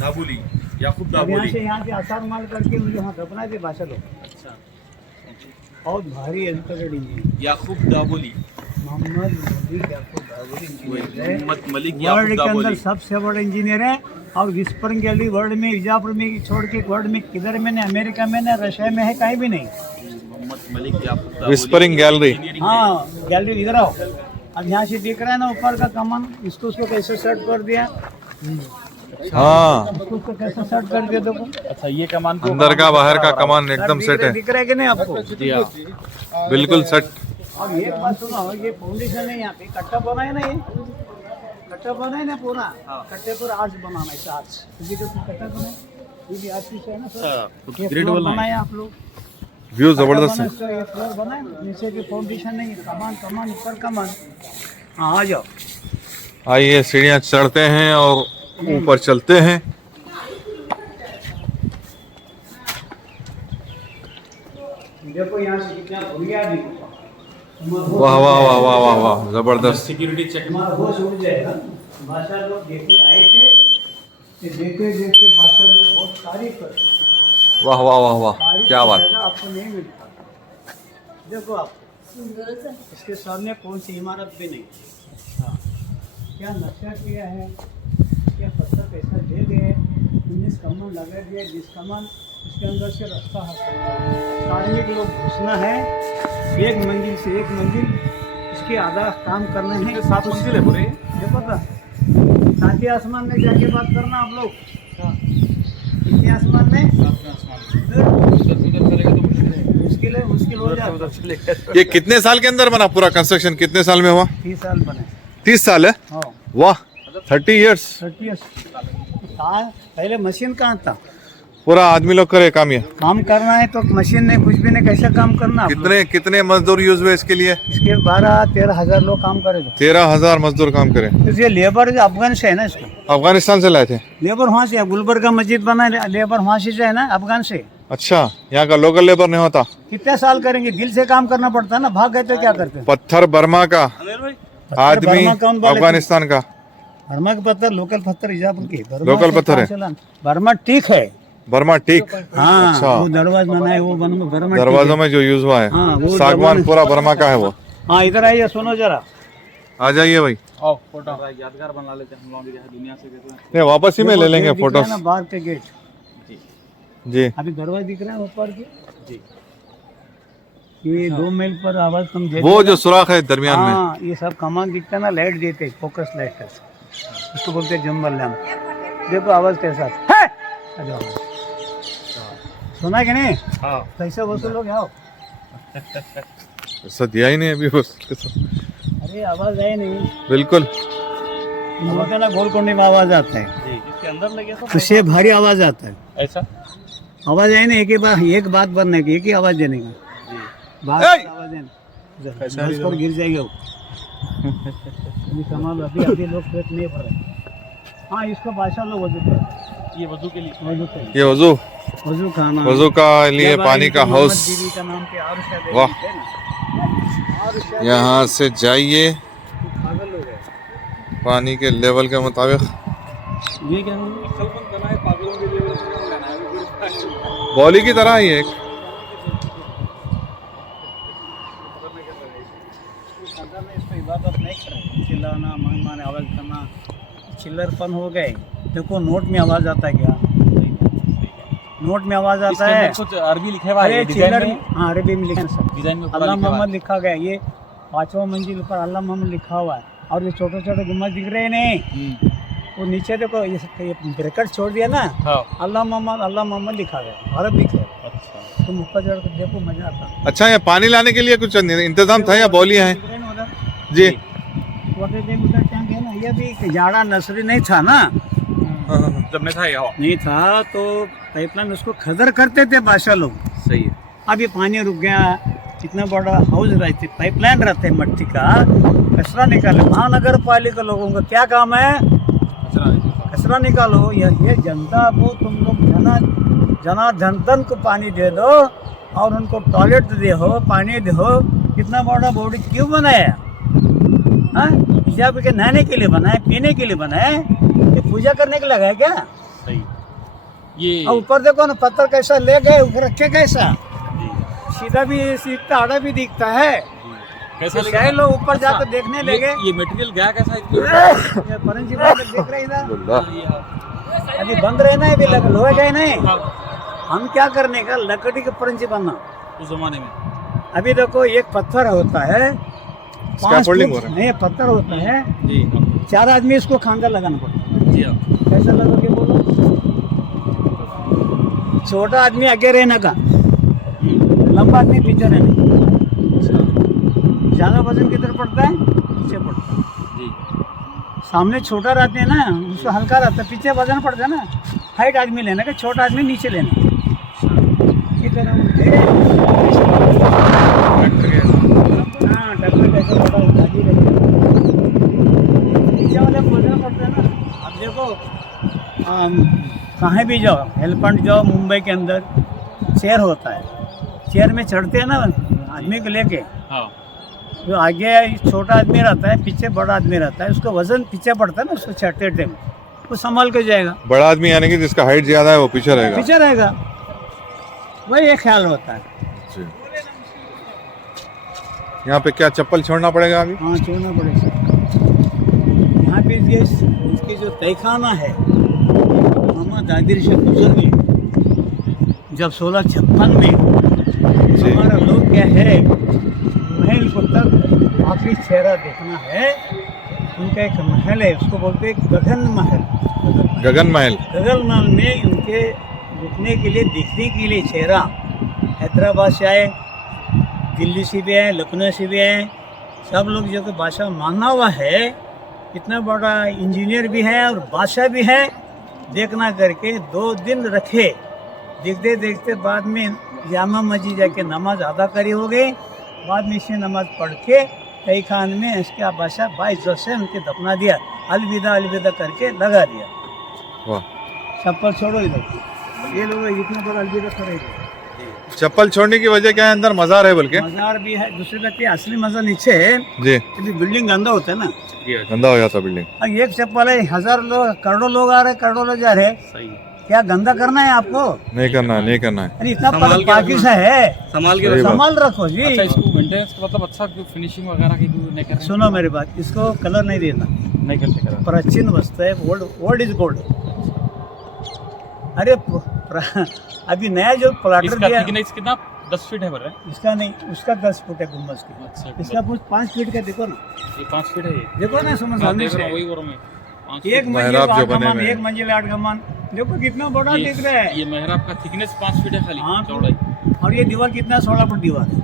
दाबुली, याकूब यहाँ दाबुली, से आसार माल करके मुझे वहाँ दफना थे भाषा लोग। अच्छा, बहुत भारी एजुकेटेड इंजीनियर याकूब दाबुली, मोहम्मद मलिक याकूब दाबुली इंजीनियर है। मोहम्मद मलिक वर्ल्ड याकूब के अंदर दाबुली, सबसे बड़ा इंजीनियर है। और विस्परिंग गैलरी वर्ल्ड में, विजापुर में छोड़ के वर्ल्ड में किधर में नहीं, अमेरिका में नहीं, रशिया में है, कहीं भी नहीं। मोहम्मद मलिक याकूब दाबुली, विस्परिंग गैलरी। हाँ, गैलरी इधर आओ। अब यहाँ से दिख रहा है ना ऊपर का कमान, इसको कैसे सेट कर दिया, हाँ, उसको कैसे सेट कर दिया देखो। अच्छा, ये कमान को अंदर का बाहर का कमान एकदम सेट है, दिख रहा है कि नहीं आपको? जी हाँ, बिल्कुल सेट। अब ये बात सुनो, ये फाउंडेशन है, यहाँ पे कट्टा बना है ना, ये कट्टा बना है ना पूरा, कट्टे पर आर्च बनाना है, आर्च। ये जो कट्टा बना है, ये भी आर्च है ना सर, ये ग्रिड फ्लोर बना है, बनाए आप लोग, व्यू जबरदस्त है। ये फ्लोर बना है, नीचे की फाउंडेशन नहीं, कमान ऊपर कमान। हाँ, आ जाओ। आइए, सीढ़ियाँ चढ़ते हैं और ऊपर चलते हैं। देखो यहाँ से कितना बुनियादी, वाह वाह वाह वाह वाह वाह, जबरदस्त। सिक्योरिटी चेक, हमारा होश उड़ जाएगा। भाषा लोग देखने आए थे, ये देखते भाषा लोग बहुत तारीफ करते। वाह वाह वाह वाह, तारीफ क्या की बात। जगह आपको नहीं मिलता। देखो आप, इसके सामने कौन सी इमारत भी नहीं। हाँ, क्या नक्शा किया है, क्या पत्थर कैसा दे गए, 19 कमान लगा दिया, 20 कमान, इसके अंदर से रास्ता है, धार्मिक लोग घुसना है, एक मंजिल से एक मंजिल, इसके आधा काम करना है। 7 मंजिल है पूरे, ये पता, साथी आसमान में जाके बात करना आप लोग, कितने आसमान में, मुश्किल हो जाता। ये कितने साल के अंदर बना पूरा कंस्ट्रक्शन, कितने साल में हुआ? 30 साल बने। 30 साल है, हाँ, वाह, 30 इयर्स। 30 पहले मशीन कहाँ था, पूरा आदमी लोग करे काम ये। काम करना है तो मशीन ने कुछ भी नहीं, कैसे काम करना आप लोग? कितने कितने मजदूर यूज हुए इसके लिए? इसके 12-13 हज़ार लोग काम करेंगे। 13,000 मजदूर काम करे। तो ये लेबर जो अफगान से है ना, इसको अफगानिस्तान से लाए थे। लेबर वहाँ से, गुलबर्गा मस्जिद बना है, लेबर वहाँ से जो है ना, अफगान से। अच्छा, यहाँ का लोकल लेबर नहीं होता? कितने साल करेंगे, दिल से काम करना पड़ता है ना, भाग गए तो क्या करते हैं। पत्थर बर्मा का, आदमी बर्मा कौन बोले? अफगानिस्तान का। बर्मा के पत्थर, लोकल पत्थर इजापुर के, बर्मा लोकल से पत्थर है। कहाँ से लाना? बर्मा टीक है। बर्मा टीक, हाँ, अच्छा। वो दरवाजा बना है, वो बर्मा टीक दरवाजों है। में जो यूज हुआ है, हाँ, वो सागवान पूरा बर्मा का है वो। हाँ, इधर आइए, सुनो जरा। आ जाइए भाई, आओ फोटो यादगार बना लेते हैं हम लोग भी, दुनिया से कहते हैं। नहीं वापस ही में ले लेंगे गेट दिख रहा है फोटोस। ना, बाहर के गेट, जी जी अभी दरवाजा दिख रहा है ऊपर के, जी। ये 2 मील पर आवाज कम दे वो जो सुराख है दरमियान में, हाँ, ये सब कमान दिखता है ना, लाइट देते, फोकस लाइट का, इसको बोलते हैं जम्बल लैम्प। देखो आवाज कैसा है, अरे आवाज सुना कि नहीं? हाँ पैसे वसूलोगे आओ। ऐसा दिया ही नहीं अभी बस। अरे आवाज है नहीं, बिल्कुल बोलते हैं ना गोलकुंडी में आवाज आता है, जी, इसके अंदर लगे तो उससे भारी आवाज आता है। ऐसा आवाज है नहीं, एक बात बनने की, एक ही आवाज देने का, जी। बात आवाज है ना, पर गिर जाएगा वो। अभी संभालो, अभी लोग पेट नहीं भर रहे। हाँ, इसको बादशाह लोग वजू करते, ये वजू के लिए, वजू करते, ये वजू वजू खाना, वजू का लिए जब पानी का इनकी हाउस। मोहम्मद बीवी का नाम पे आरुषा देवी वाह। थे ना, आरुषा यहाँ से जाइए देवी पागल हो गए। पानी के लेवल के मुताबिक। ये क्या है? अक्सलमंद बना है पागलों के लिए, लेना है वो बॉली की तरह ही एक। अंदर में इसको इबादत नहीं कर रहे, चिल्लाना, माने आवाज करना, चिल्लरपन हो गए। देखो नोट में आवाज आता है क्या? नोट में आवाज आता इसके है। अंदर कुछ अरबी लिखा हुआ है अरे डिजाइन चिल्लर, में, हाँ अरबी में लिखा है सब, डिजाइन में पूरा अल्लाह लिखा हुआ मोहम्मद है। लिखा गया। ये 5वां मंजिल पर अल्लाह मोहम्मद लिखा हुआ है, और ये छोटे छोटे गुम्बद दिख रहे हैं नहीं, वो नीचे देखो, ये ब्रैकेट छोड़ दिया ना, हाँ अल्लाह मोहम्मद लिखा गया, अरबिक है। अच्छा। तुम ऊपर चढ़ कर देखो, मजा आता। अच्छा, ये पानी लाने के लिए कुछ इंतजाम था या बॉलियाँ हैं? दिख रहे हैं ना उधर, जी उधर टैंक है ना, ये भी जाड़ा नर्सरी नहीं था ना, जब मैं था यहाँ नहीं था तो पाइपलाइन उसको खदर करते थे बादशाह लोग। सही है। अब ये पानी रुक गया, इतना बड़ा हाउस रहते, पाइपलाइन रहते मट्टी का, कचरा निकाले। महानगर पालिका लोगों का क्या काम है? कचरा निकालो। ये जनता को तुम लोग जनार्दन को पानी दे दो और उनको टॉयलेट दे हो, पानी दे हो। कितना बड़ा बॉडी क्यों बनाया? हाँ, हिजाब के नहाने के लिए बनाए, पीने के लिए बनाए, ये पूजा करने के लिए लगाया क्या? सही। ये और ऊपर देखो ना, पत्थर कैसा ले गए, ऊपर रखे कैसा, सीधा भी दिखता, आड़ा भी दिखता है। कैसा लगा? कई लोग ऊपर जाकर देखने लगे। ये मटेरियल गया कैसा है? ये परंजी बात देख रहे इधर, अल्लाह। अभी बंद रहे ना, अभी लोहे गए नहीं। हम क्या करने का, लकड़ी के परंजी बनना। उस जमाने में अभी देखो, एक पत्थर होता है, 5 Scaffolding हो फुट रहा है। नहीं, पत्थर होता है, जी 4 आदमी इसको खांदा लगाना पड़ता है। जी हाँ। कैसा लगोगे बोलो? छोटा आदमी आगे रहने का, लंबा आदमी पीछे रहने का। ज्यादा वजन किधर पड़ता है? पीछे पड़ता है। जी सामने छोटा रहते हैं ना, उसको हल्का रहता है, पीछे वजन पड़ता है ना। हाइट आदमी लेने का, छोटा आदमी नीचे लेने का। ये तरह हाँ, ट्रैक्टर कैसे बड़ा भाजी रहती है, पीछे वाले को वजन पड़ता है ना। अब देखो, कहीं भी जाओ, एलिफेंट जाओ, मुंबई के अंदर चेयर होता है, चेयर में चढ़ते हैं ना आदमी को लेके, हाँ। जो आगे छोटा आदमी रहता है, पीछे बड़ा आदमी रहता है, उसका वजन पीछे पड़ता है ना, उसको चढ़ते टाइम वो संभाल के जाएगा। बड़ा आदमी यानी कि जिसका हाइट ज्यादा है वो पीछे रहेगा। पीछे रहेगा, वही एक ख्याल होता है। जी। यहाँ पे क्या चप्पल छोड़ना पड़ेगा अभी? हाँ, छोड़ना पड़ेगा। यहाँ पे ये इसकी जो तहखाना है, मोहम्मद आदिल से गुजर गए जब 1656 में। हमारा लोग क्या है, महल को तक आखिरी चेहरा देखना है। उनका एक महल है, उसको बोलते हैं गगन महल। गगन महल। गगन महल में उनके रुकने के लिए, देखने के लिए चेहरा हैदराबाद से आए, दिल्ली से भी आए, लखनऊ से भी आए, सब लोग जो कि बादशाह माना हुआ है, इतना बड़ा इंजीनियर भी है और बादशाह भी है, देखना करके 2 दिन रखे। देखते देखते बाद में जामा मस्जिद जाके नमाज अदा करी हो गई। बाद में इसे नमाज पढ़ के कई खान में इसके बादशाह 22 जोश से उनके दफना दिया, अलविदा करके लगा दिया। वाह। चप्पल छोड़ो इधर, ये लोग इतना बड़ा अलविदा करेंगे। चप्पल छोड़ने की वजह क्या है? अंदर मजार है बल्कि। मजार भी है, दूसरी बात ये असली मजा नीचे है। जी, यदि बिल्डिंग गंदा होता है ना, गंदा हो जाता बिल्डिंग। अब एक चप्पल है, 1000 लोग, करोड़ों लोग आ रहे, करोड़ों लोग जा रहे, सही क्या गंदा करना है आपको? नहीं करना है, नहीं करना है। अरे इतना पाकिस्तान है, संभाल सही बात। संभाल रखो जी। अच्छा इसको मेंटेनेंस का मतलब अच्छा फिनिशिंग वगैरह की नहीं कर रहे सुनो मेरी बात, इसको कलर नहीं देना, नहीं करते करा प्राचीन वस्तु है, ओल्ड इज गोल्ड। अरे अभी नया जो प्लाटर इसका दिया, थिकनेस कितना 10 फीट है बोल इसका नहीं, उसका 10 फुट है गुम्बज की, अच्छा इसका कुछ 5 फीट का देखो ना, ये 5 फीट है ये देखो ना, समझ हाँ, सामने देख रहा हूँ से वही बोल रहा हूँ मैं 5 एक मंजिल मेहराब जो 8 बने कमान, हुए हैं। एक मंजिल 8 कमान, देखो कितना बड़ा दिख रहा है। ये मेहराब का थिकनेस 5 फीट है खाली हाँ, चौड़ाई और ये दीवार कितना 16 फुट दीवार है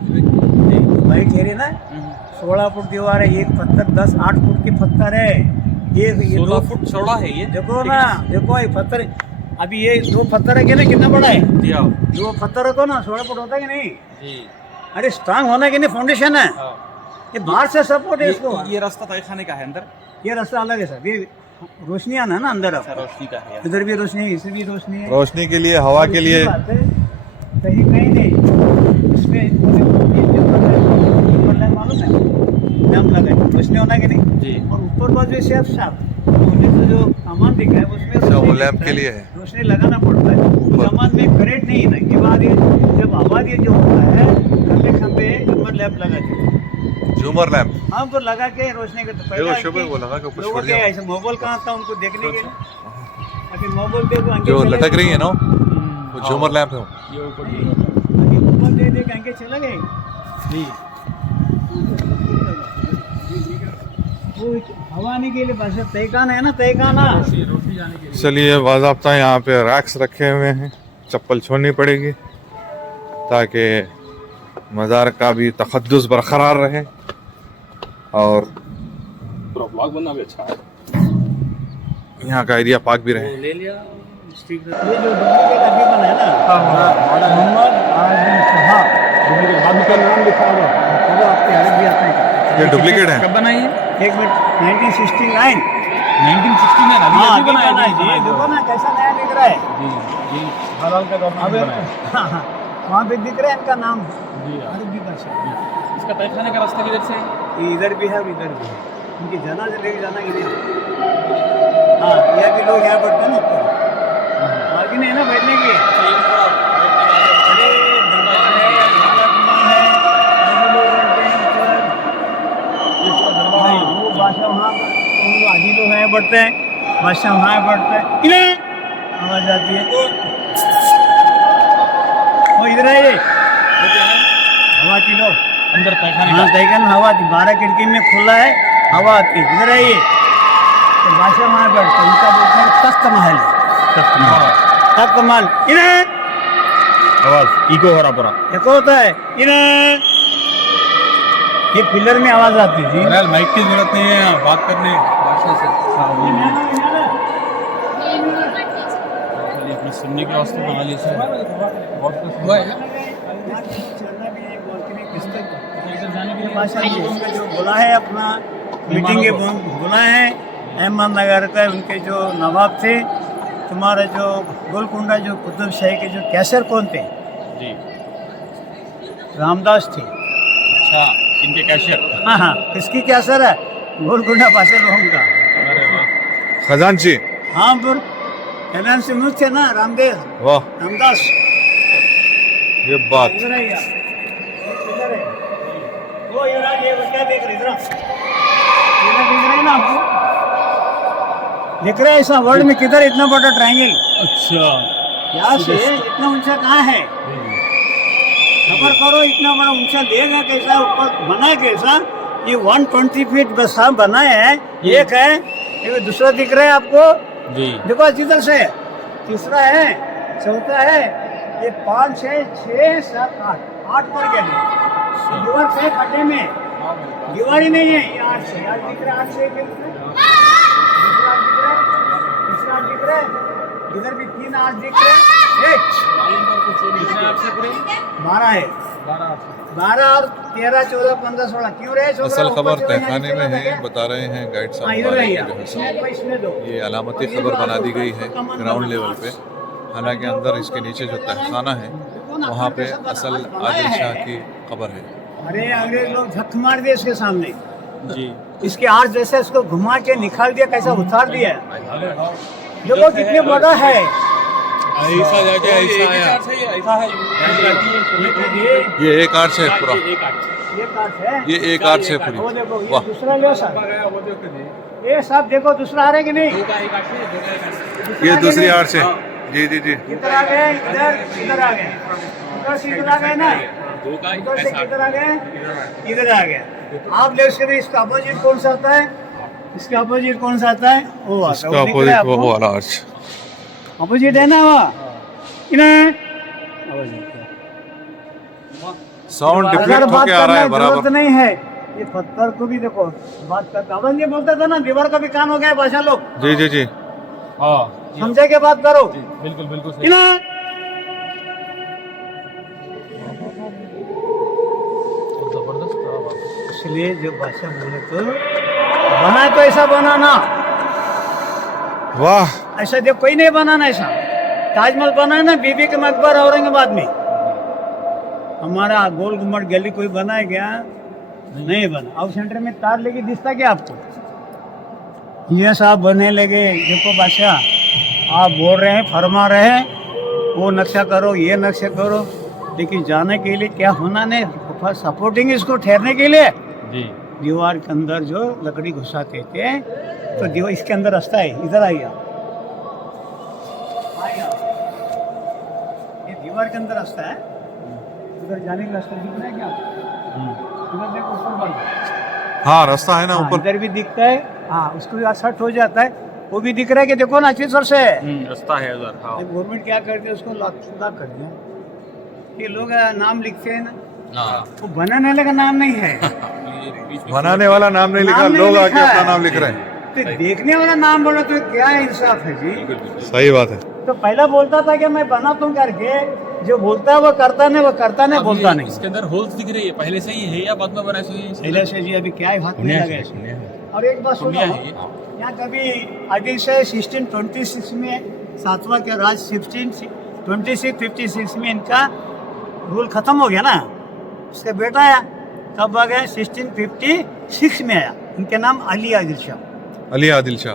भाई, कह रहे ना 16 फुट दीवार है, एक पत्थर 10-8 फुट की पत्थर है, ये 16 फुट चौड़ा है ये देखो ना, देखो ये पत्थर, अभी ये 2 पत्थर है कि ना, कितना बड़ा है, दिया 2 पत्थर तो ना 16 फुट होता है कि नहीं? जी अरे स्ट्रांग होना है कि नहीं, फाउंडेशन है, हाँ ये बाहर से सपोर्ट है इसको। ये रास्ता तय खाने का है अंदर ये रास्ता अलग है सर, ये रोशनी आना है ना अंदर, अच्छा रोशनी का है इधर भी रोशनी है, इधर भी रोशनी है, रोशनी के लिए, हवा के लिए। कहीं कहीं नहीं, इसमें मालूम है लैंप लगा है, रोशनी होना कि नहीं? जी और ऊपर बाजू से आप साफ मुझे तो जो सामान दिख रहा है उसमें अच्छा, वो रोशनी लैंप दिखता के है, लिए है। रोशनी लगाना पड़ता है सामान में, करंट नहीं है ना। ये बाद ये जब आवाज ये जो होता है, खंबे खंबे झूमर लैंप लगा के, झूमर लैंप। हाँ तो लगा के रोशनी करते देखो शुभ है, वो लगा के ऊपर लोगों छोड़ के दिया। ऐसे मोबाइल कहाँ था उनको देखने के लिए, अभी मोबाइल देखो आगे जो चले लटक गए। रही है ना, वो झूमर लैंप है वो। ये ऊपर अभी मोबाइल दे दे आगे चले गए, जी वो हवा आने के लिए बस तयखाना है ना, तयखाना। रोशनी जाने के लिए चलिए, बाज़ाब्ता यहाँ पे रैक्स रखे हुए हैं, चप्पल छोड़नी पड़ेगी ताकि मज़ार का भी तक़द्दुस बरकरार रहे और पूरा ब्लॉग बनना भी अच्छा है यहाँ का एरिया पाक भी रहे। ले लिया ये जो डुप्लीकेट अभी बना है ना, मोहम्मद आजम शाह, डुप्लीकेट का नाम लिखा हुआ है, वो आपके हरफ भी आता है। ये डुप्लीकेट है। कब बनाई है एक मिनट, 1969। 1969 अभी हाँ, अभी बनाया है जी, देखो ना कैसा नया दिख रहा है। जी जी हलाल का गवर्नमेंट अबे बनाया हाँ, हाँ, वहाँ पे दिख रहा है इनका नाम, जी अरबी भाषा। इसका तयखाने का रास्ता किधर से है? ये इधर भी है और इधर भी है, इनकी जना से लेके जाना कि नहीं। हाँ, यह भी लोग यहाँ बैठते हैं ना ऊपर, बाकी नहीं है ना बैठने की। अरे दरबार है, राजकुमार है, सभी लोग बैठते हैं ऊपर। हाँ, वो बादशाह वहाँ पर, वो आदि लोग यहाँ बैठते हैं, बादशाह वहाँ बैठते हैं, इधर आवाज आती है, वो इधर है, ये हवा की लो अंदर तयखाने हाँ, का तयखाना हवा आती, 12 खिड़की में खुला है, हवा आती है, इधर है ये, तो बादशाह वहाँ बैठते हैं, उनका बोलते हैं तख्त महल है, तख्त महल, इधर आवाज इको हो रहा पूरा एक होता है, इधर ये पिलर में आवाज आती है जी। बहरहाल माइक की जरूरत नहीं है यहाँ बात करने भाषा से अपने सुनने के वास्ते बना ली सर बहुत कुछ हुआ है उनका जो बोला है अपना मीटिंग के बोला है अहमदनगर का, उनके जो नवाब थे, तुम्हारे जो गोलकुंडा जो कुतुब शाही के जो कैसर कौन थे? जी रामदास थे। अच्छा इनके कैशियर हाँ हाँ, किसकी कैसर है? गोलकुंडा पासे लोगों का। अरे वाह खजांची। हाँ पर कल्याण से मुझ थे ना रामदेव वाह, रामदास। ये बात। इधर है यार, इधर है वो युवराज, ये क्या देख रहे इधर दिख रहा है ना आपको? दिख रहा है ऐसा वर्ल्ड में किधर इतना बड़ा ट्रायंगल? अच्छा यहाँ से इतना ऊंचा कहाँ है? खबर करो, इतना बड़ा ऊंचा लेगा कैसा, ऊपर बना कैसा? ये 120 फीट बस हाँ बनाए हैं, एक है, एक दूसरा दिख रहा है आपको? जी देखो इधर से, तीसरा है, चौथा है, ये 5 6 6 7 8 पर गया दीवार से खड्डे में, दीवार ही नहीं है, ये 8 से आज दिख रहा है, 8 से तीसरा दिख रहा है, इधर भी 3 8 दिख रहे हैं, 12 है, 12 और 13 14 15 16 क्यों रहे? असल खबर तहखाने में है, बता रहे हैं गाइड साहब इधर हमारे है जो है साहब। इसमें दो ये अलामती खबर बना दी गई है ग्राउंड लेवल पे, हालांकि अंदर इसके नीचे जो तहखाना है वहाँ पे असल आदिल शाह की कब्र है। अरे अंग्रेज लोग झक मार दिए इसके सामने, जी इसके आर्च जैसे इसको घुमा के निकाल दिया, कैसा उतार दिया। देखो कितने बड़ा है ऐसा जाके ऐसा है ये एक आर्च है पूरा, ये कार्ड है। ये एक आर्च है पूरी। वो देखो ये वाह, दूसरा लो सर, ये सब देखो दूसरा आ रहा है कि नहीं। ये दूसरी आर्च है। जी जी जी। किधर आ गए, इधर आ गए, उधर से इधर आ गए ना, उधर से किधर आ गए, इधर आ गए। आप देख सकते इसका अपोजिट कौन सा आता है, इसका अपोजिट कौन सा आता है, वो आता है। इसका अपोजिट वो वाला आर्च। अपोजिट है ना वो, साउंड अगर डिफलेक्ट बात होके आ रहा करने है की जरूरत बराबर। नहीं है, ये पत्थर को भी देखो बात करता। अवन जी बोलता था ना, दीवार का भी कान हो गया भाषा लोग, जी जी जी। हाँ समझे के बात करो। बिल्कुल बिल्कुल सही। जबरदस्त। इसलिए जो भाषा बोले तो बना तो ऐसा बनाना, वाह, ऐसा देख कोई नहीं बनाना। ऐसा ताजमहल बना है ना बीबी के मकबर औरंगाबाद में, हमारा गोल गुम्बद गली कोई बना है क्या, नहीं बना। अब सेंटर में तार लेके दिखता क्या आपको, ये साहब बनने लगे। देखो बादशाह आप बोल रहे हैं, फरमा रहे हैं, वो नक्शा करो, ये नक्शा करो, लेकिन जाने के लिए क्या होना नहीं, सपोर्टिंग इसको ठहरने के लिए जी दीवार के अंदर जो लकड़ी घुसाते थे, तो दीवार इसके अंदर रास्ता है, इधर आइए आप। ये दीवार के अंदर रास्ता है, उधर जाने का रास्ता दिख रहा है क्या आपको? उधर देखो ऊपर बढ़, हाँ रास्ता है ना हाँ, ऊपर। इधर भी दिखता है, हाँ उसको भी असर हो जाता है, वो भी दिख रहा है कि देखो ना अच्छी तरह से। रास्ता है उधर। हाँ गवर्नमेंट क्या करती है, उसको लॉकशुदा कर दिया। ये लोग नाम लिखते हैं ना, वो बनाने वाले का नाम नहीं है, बनाने वाला नाम नहीं लिखा, नाम नहीं लोग आके लिखा अपना है। नाम लिख रहे हैं। तो देखने वाला नाम बोलो तो क्या इंसाफ है जी। सही बात है। तो पहला बोलता था कि मैं बनाता हूँ करके, जो बोलता है वो करता नहीं, वो करता नहीं, बोलता नहीं। इसके अंदर होल्स दिख रही है, पहले से ही है या बाद में बनाए से ही? पहले से जी, अभी क्या है हाथ में लगे इसमें। और एक बात सुनो, पुण्य है ये। यहाँ कभी आदिल शाह 1626 में सातवां के राज 1626-56 में इनका रूल खत्म हो गया ना, उसका बेटा आया, कब आ गया 1656 में आया, इनके नाम अली आदिल शाह। अली आदिल शाह।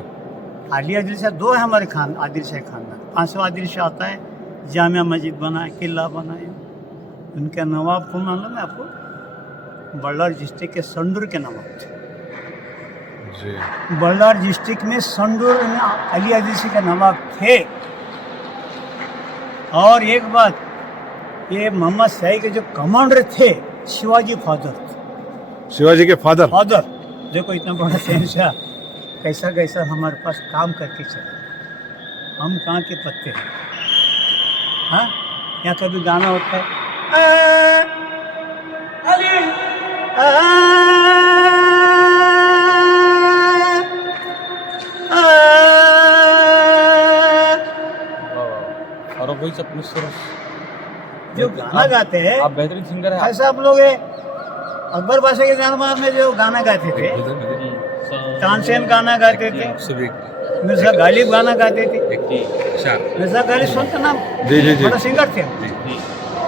अली आदिल शाह दो है हमारे खान, आदिल शाह खानदान। 5वां आदिल शाह आता है, जामिया मस्जिद बनाया, किला बनाया। उनका नवाब को मालूम है आपको, बल्लार डिस्ट्रिक्ट के संडूर के नवाब थे। जी। बल्लार डिस्ट्रिक्ट में संडूर में अली आदिल शाह के नवाब थे। और एक बात, ये मोहम्मद शाही के जो कमांडर थे, शिवाजी फादर, शिवाजी के फादर। फादर देखो इतना बड़ा शहंशाह कैसा कैसा हमारे पास काम करके चले, हम कहाँ के पत्ते हैं। हाँ, यहाँ कभी गाना होता है, अली और वही सब अपने सुर। जो गाना गाते हैं, आप बेहतरीन सिंगर है। ऐसा आप लोग अकबर बादशाह के दरबार में जो गाना गाते थे, तानसेन गाना गाते थे, मिर्जा गालिब गाना गाते थे। मिर्जा गालिब सुनते नाम, जी जी जी। बड़ा सिंगर थे,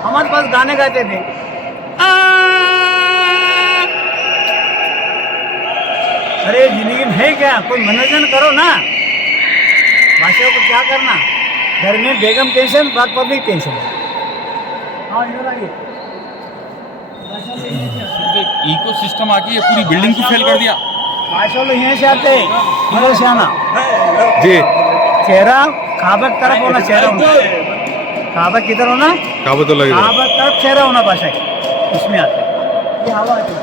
हमारे पास गाने गाते थे। अरे जिंदगी में है क्या, कोई मनोरंजन करो ना, बादशाह को क्या करना, घर में बेगम टेंशन, बात पब्लिक टेंशन। हाँ इधर आइए। इको सिस्टम आके ये पूरी बिल्डिंग को फेल कर दिया। बादशाह लोग यहीं से आते हैं, इधर से आना। जी। चेहरा काबा की तरफ होना, चेहरा होना काबा किधर होना, काबा तो लगे। काबा की तरफ चेहरा होना बादशाह की, इसमें आते हैं। ये हवा आती है।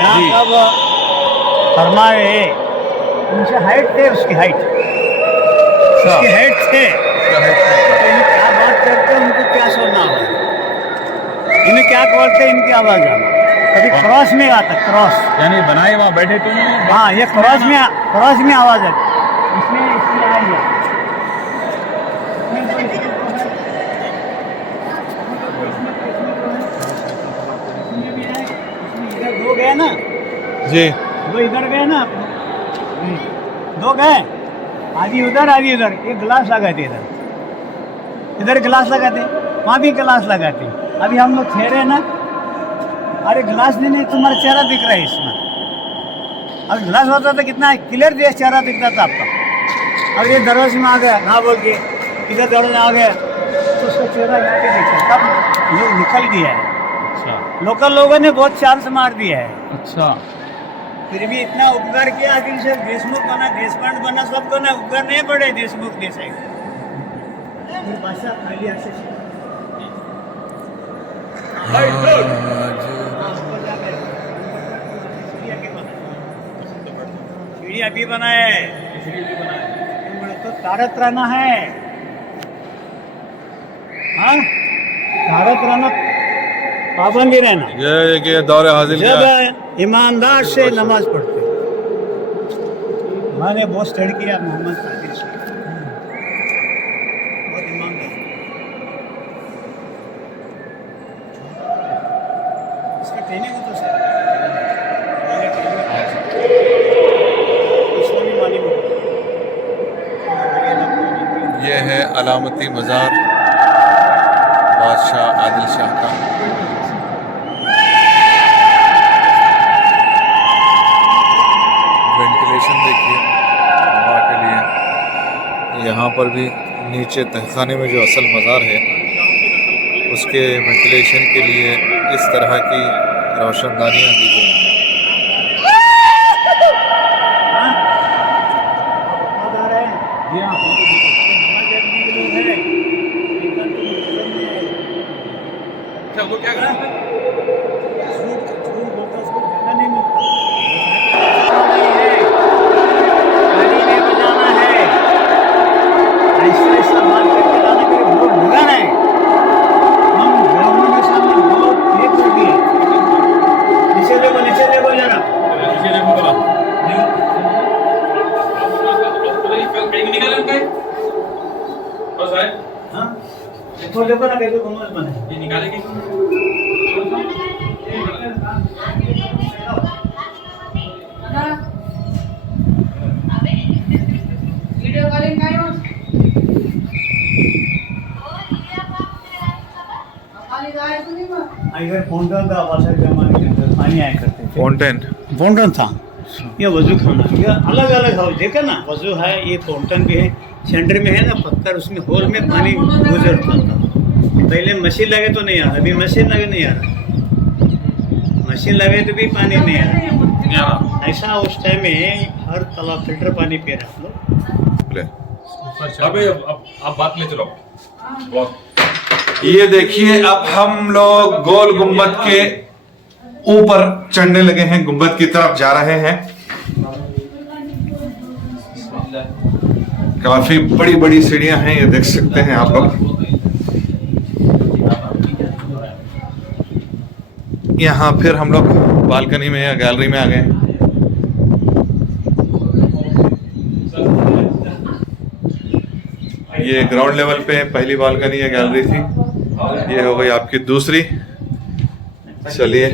यहाँ कब फरमाए, उनसे हाइट थे, उसकी हाइट, उसकी हाइट थे, तो ये क्या बात करते हैं, उनको क्या सुनना है, इन्हें क्या बोलते हैं, इनकी आवाज़ आना। कभी क्रॉस में आता, क्रॉस, यानी बनाए वहाँ बैठे तो हाँ ये क्रॉस में आवाज़ आती, इसमें आई है। गए ना, जी वो इधर गए ना, दो गए, आधी उधर आधी उधर, एक गिलास लगाते इधर गिलास लगाते, वहाँ भी गिलास लगाते। अभी हम लोग ठहरे ना, अरे गिलास नहीं, तुम्हारा चेहरा दिख रहा है इसमें। अब गिलास होता तो कितना क्लियर दिया चेहरा दिखता था आपका। अब ये दरवाजे में आ गया ना बोल के, इधर दरवाजे आ गया तो उसका चेहरा यहाँ पे दिखा, तब लोग निकल गया है। अच्छा लोकल लोगों ने बहुत चांस मार दिया है, अच्छा। फिर भी इतना उपकार किया आखिर से देशमुख बना, देशपांडे बना, सबको ना उपकार नहीं पड़े देशमुख जैसे। फिर बादशाह खाली हाथ से सीढ़ी अभी बनाए, तो तारक रहना है, हाँ तारक रहना, पाबंदी रहना। ये दौरे हाजिर जब ईमानदार से नमाज पढ़ते, मैंने बहुत स्टडी किया मोहम्मद कादिर से, बहुत ईमानदार। इसका ट्रेनिंग हो तो सर इस्लामी मानी में ये है अलामती मज़ार बादशाह आदिल शाह का। वेंटिलेशन देखिए हवा के लिए। यहाँ पर भी नीचे तहखाने में जो असल मज़ार है उसके वेंटिलेशन के लिए इस तरह की रोशनदानियाँ दी गई हैं। जी हाँ अच्छा। वो क्या करें? देखो ना कैसे घूमो बने, ये निकालेगी वीडियो कॉलिंग काय हो खाली जाए तो नहीं मग इधर फाउंटेन था बादशाह के जमाने के अंदर, पानी आया करते थे। फाउंटेन था, ये वजू खाना, ये अलग अलग हाउस देखा ना, वजू है, ये फाउंटेन भी है, सेंटर में है ना पत्थर, उसमें होल में पानी गुजरता था। पहले मशीन लगे तो नहीं आ रहा, अभी मशीन लगे नहीं आ रहा, मशीन लगे तो भी पानी नहीं आ रहा। ऐसा उस टाइम में हर तालाब फिल्टर पानी पी रहे हम लोग। अबे अब बात ले चलो। ये देखिए अब हम लोग गोल गुम्बद के ऊपर चढ़ने लगे हैं, गुम्बद की तरफ जा रहे हैं। काफी बड़ी बड़ी सीढ़ियां हैं, ये देख सकते हैं आप लोग। यहाँ फिर हम लोग बालकनी में या गैलरी में आ गए हैं। ये ग्राउंड लेवल पे पहली बालकनी या गैलरी थी, ये हो गई आपकी दूसरी। चलिए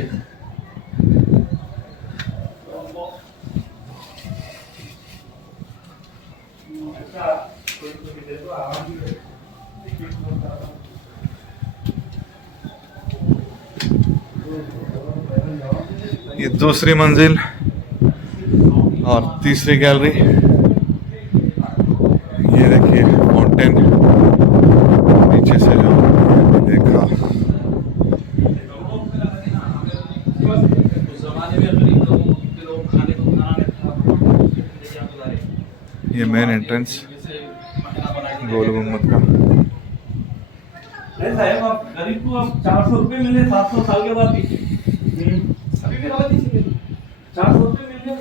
ये दूसरी मंजिल और तीसरी गैलरी। ये देखिए माउंटेन नीचे से जो देखा। ये मेन एंट्रेंस गोल गुम्बद का। साहब आप गरीब को आप 400 रुपये मिले 700 साल के बाद अभी भी 400 रुपये मिल गए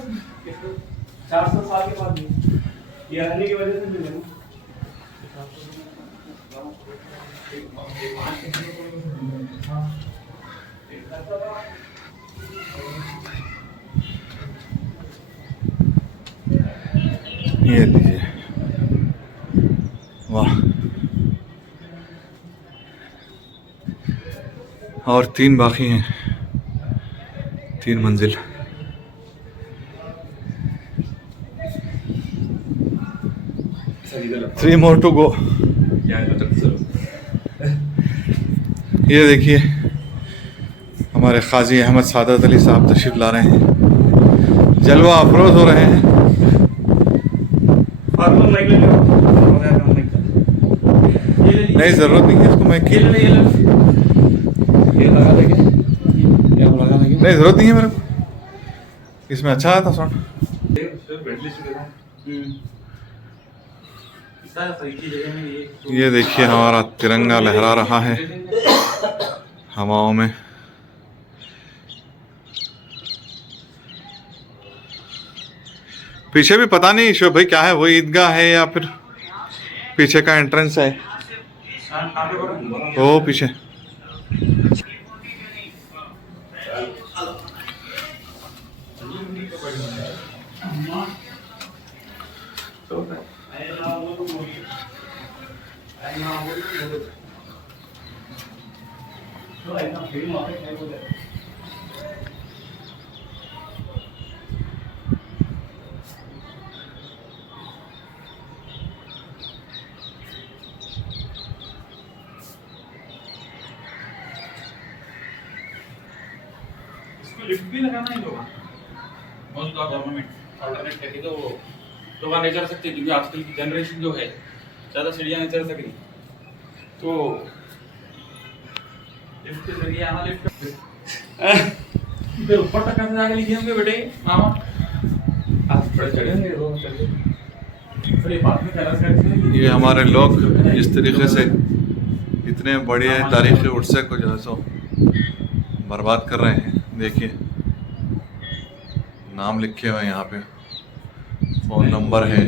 400 साल के बाद ये रहने की वजह से मिले। ये लीजिए, वाह। और 3 बाकी हैं, 3 मंजिल। Three more to go। ये देखिए हमारे काजी अहमद सादत अली साहब तशरीफ ला रहे हैं, जलवा अफरोज हो रहे हैं। नहीं जरूरत नहीं है इसको, मैं नहीं जरूरत नहीं है मेरे को, इसमें अच्छा आता साउंड। ये देखिए हमारा तिरंगा लहरा रहा है हवाओं में। पीछे भी पता नहीं ईश्वर भाई क्या है, वो ईदगाह है या फिर पीछे का एंट्रेंस है। ओ पीछे लिफ्ट भी लगाना ही होगा, मोस्ट ऑफ गवर्नमेंट ऑल्टरनेट करके तो लोग नहीं चल सकते, क्योंकि आजकल की जनरेशन जो है ज़्यादा सीढ़ियाँ नहीं चल सक रही, तो लिफ्ट के जरिए आना। लिफ्ट फिर ऊपर तक कैसे जाके लीजिए होंगे बेटे मामा, आप बड़े चढ़ेंगे तो चलिए। फिर बाद में कैलाश करके ये हमारे लोग इस तरीके से इतने बड़े तारीखी उर्से को जो है सो बर्बाद कर रहे हैं। देखिए नाम लिखे हुए हैं यहाँ पे, फ़ोन नंबर है,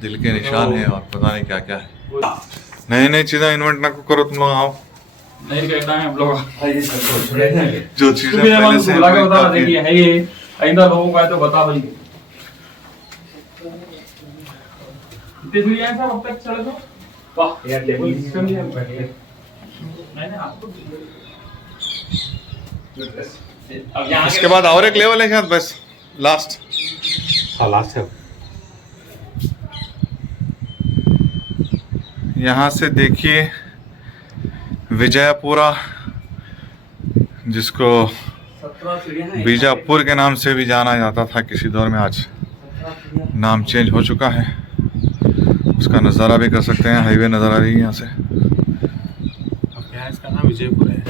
दिल के निशान है और पता नहीं क्या क्या है। नई नई चीज़ें इन्वेंट ना करो तुम लोग, आओ नहीं कहना है हम लोग जो चीज़ें पहले से है ये आइंदा लोगों का है तो बता भाई। कितने दूर है सर अब तक चले तो? वाह यार टेबल सिस्टम ही है बढ़िया। नहीं आपको इसके बाद और एक लेवल है शायद, बस लास्ट। हाँ लास्ट है। यहाँ से देखिए विजयपुरा, जिसको 17 सीढ़ियां हैं। बीजापुर के नाम से भी जाना जाता था किसी दौर में, आज नाम चेंज हो चुका है। उसका नज़ारा भी कर सकते हैं, हाईवे नज़र आ रही है यहाँ से। क्या है इसका नाम? विजयपुर है। एक